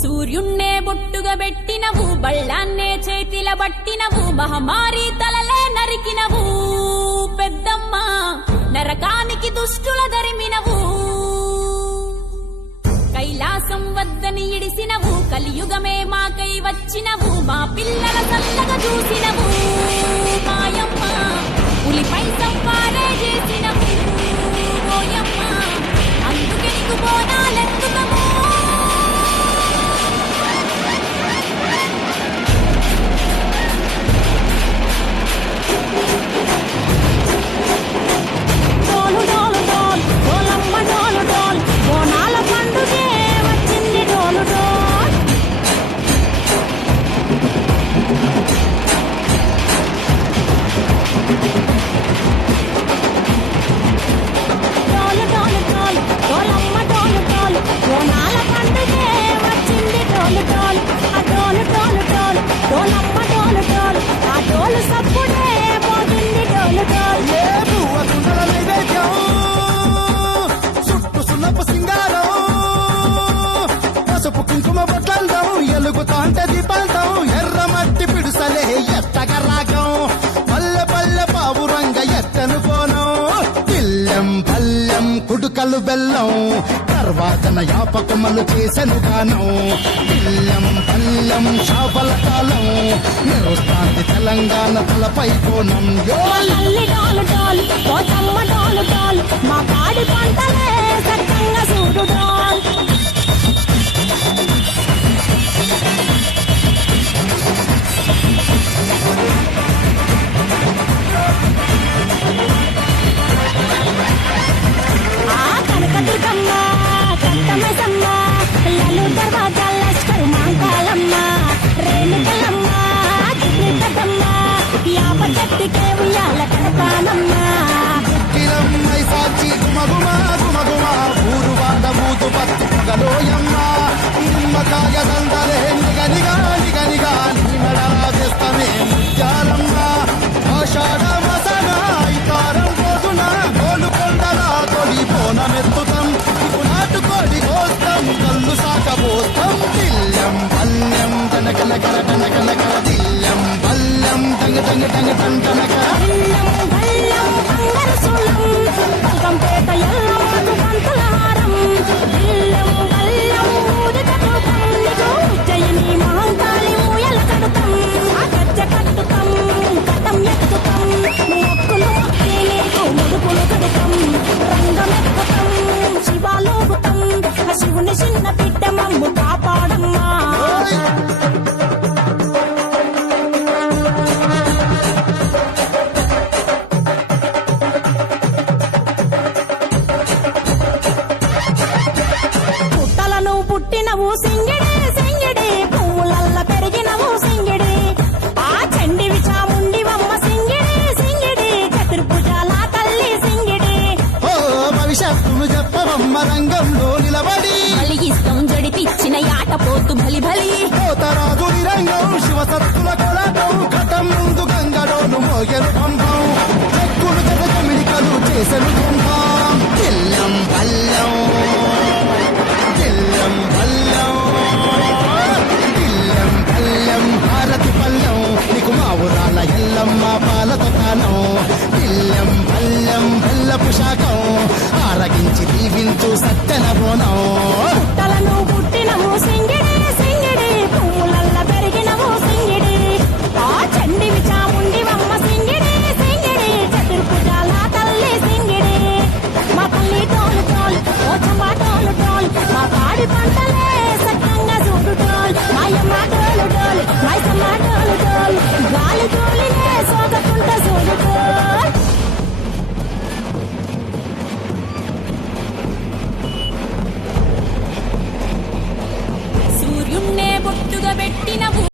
సూర్యున్నే బొట్టుగా పెట్టినవు, బళ్ళాన్నే చేతిల బట్టినవు, మహమారి తలలే నరికినవు పెద్దమ్మ, నరకానికి దుష్టుల దరిమినవు. కైలాసం వద్దని ఇడిసినవు, కలియుగమే మాకై వచ్చినవు, మా పిల్లల చల్లగా చూసినవు మాయమ్మ, పులిపై సంపారే చేసినవు ఓయమ్మ, అందుకే నీకు బోనాలెత్తుతాము. ఎలుగుతాంటే దీపాంతం ఎర్రమట్టి పిడుసలే ఎత్తగా రాగం, పల్లె పల్లె పావురంగ ఎత్తను కోనం, పిల్లెం పల్లెం కుడుకలు బెల్లం, తర్వాతన యాపకమలు చేసెను గానం, పిల్లెం పల్లెం షాపల కాలం, మెరుస్తాంది తెలంగాణ తలపై కోణం. మా పాడి పంటలే సక్కంగా చూడు గలోయమ్మ నిమ్మకాయ దండలే నిగనిగా నిగనిగా నిమడాస్తమే ముత్యాలమ్మ, ఆషాఢ మసన ఇతారం పోతున గోలుకొండల తొలి బోనమెత్తుతాం, నాటుకోడి కోస్తాం కళ్ళు సాకపోస్తాం, దిల్లం పల్లెం తనకనకర తనకనకర దిల్లం పల్లెం తంగ తంగ తంగ తంటనక శివుని చిన్న బిడ్డ మమ్ము కాపాడమ్మా. పుట్టలను పుట్టినవు సింగిడి సింగిడి, పువ్వులల్ల పెరిగినవు సింగిడి, ఆ చండివి చాముండివమ్మ సింగిడి సింగిడి, చతుర్భుజాల తల్లి సింగిడి. ఓ భవిష్యత్తును చెప్పవమ్మ రంగంలో నిలబడి, బలిగిస్తాం జడిపిచ్చిన యాట పోతు బలి బలి, పోతరాజు రంగం శివసత్తుల కొలటం, ఘటం ముందు గంగడోను మోగెను పంపం, చెక్కులు జగమిడికలు చేసెను కుంభం, పిల్లం పల్లెం పిల్లం పల్లెం పిల్లం పల్లెం భారతి పల్లెం, నీకు మా ఊరాల ఎల్లమ్మ పాలతో కాలం, పిల్లం పల్లెం బెల్లపు శాఖం, ఆరగించి దీవించు సత్తెన బోనం. పుట్టలను పుట్టినవు సింగిడి సింగిడి, పువ్వులల్ల పెరిగినవు సింగిడి, ఆ చండివి చాముండివమ్మ సింగిడి సింగిడి, చతుర్భుజాల తల్లి సింగిడి, మా తల్లి టోలు టోల్ ఓ చంబా టోలు టోల్, మా పాడి పంట